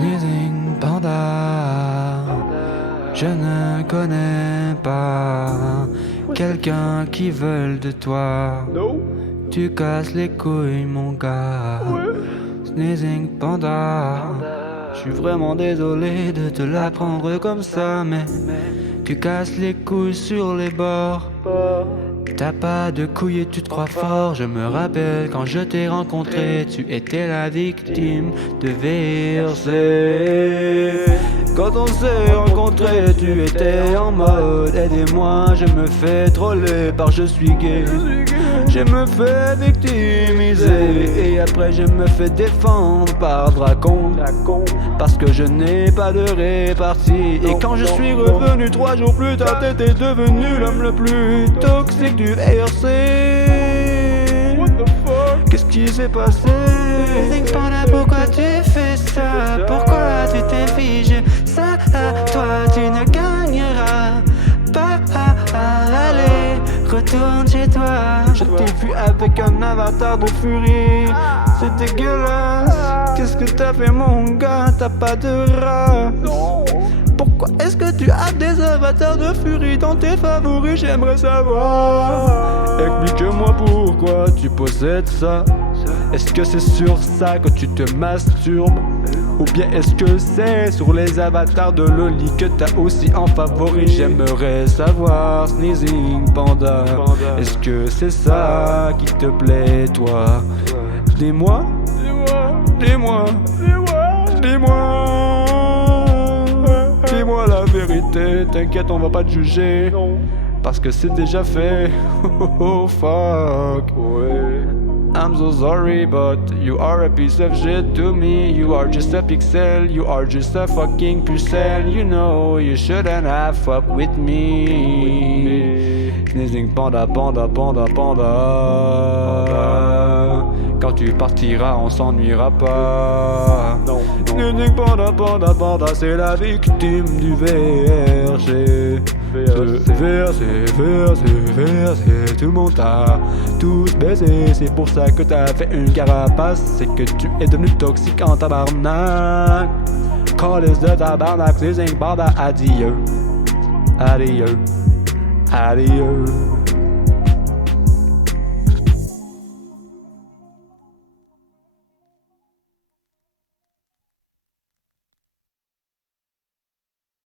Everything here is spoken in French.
Sneezing Panda, je ne connais pas quelqu'un qui veut de toi. Tu casses les couilles, mon gars. Sneezing Panda, je suis vraiment désolé de te l'apprendre comme ça, mais tu casses les couilles sur les bords. T'as pas de couilles et tu te crois fort. Je me rappelle quand je t'ai rencontré, tu étais la victime de VRC. Quand on s'est rencontrés, tu étais en mode aidez-moi, je me fais troller par je suis gay. Je me fais victimiser et après je me fais défendre par Dracon, parce que je n'ai pas de répartie. Et quand je suis revenu 3 jours plus tard, t'étais devenu l'homme le plus toxique du VRC. Qu'est-ce qui s'est passé? Panda, pourquoi tu fais ça? Pourquoi tu t'infliges ça? Toi tu ne gagneras pas. Allez, retourne chez toi. Je t'ai vu avec un avatar de furie. C'est dégueulasse. Qu'est-ce que t'as fait, mon gars? T'as pas de rat. Pourquoi est-ce que tu as des avatars de furie dans tes favoris? J'aimerais savoir. Explique-moi pourquoi tu possèdes ça. Est-ce que c'est sur ça que tu te masturbes? Ou bien est-ce que c'est sur les avatars de Loli que t'as aussi en favori? J'aimerais savoir, Sneezing Panda. Est-ce que c'est ça qui te plaît, toi? Dis-moi, dis-moi, dis-moi, dis-moi la vérité. T'inquiète, on va pas te juger, parce que c'est déjà fait. Oh fuck. I'm so sorry, but you are a piece of shit to me. You are just a pixel, you are just a fucking pucelle. You know, you shouldn't have fucked with me. Sneezing Panda, Panda, Panda, Panda. Quand tu partiras, on s'ennuiera pas. Sneezing Panda, Panda, Panda, c'est la victime du VRC. VRC, tout le monde t'a tous baisé. C'est pour ça que t'as fait une carapace. C'est que tu es devenu toxique en tabarnak. Calice de tabarnak, Sneezing Panda, adieu. Adieu, adieu.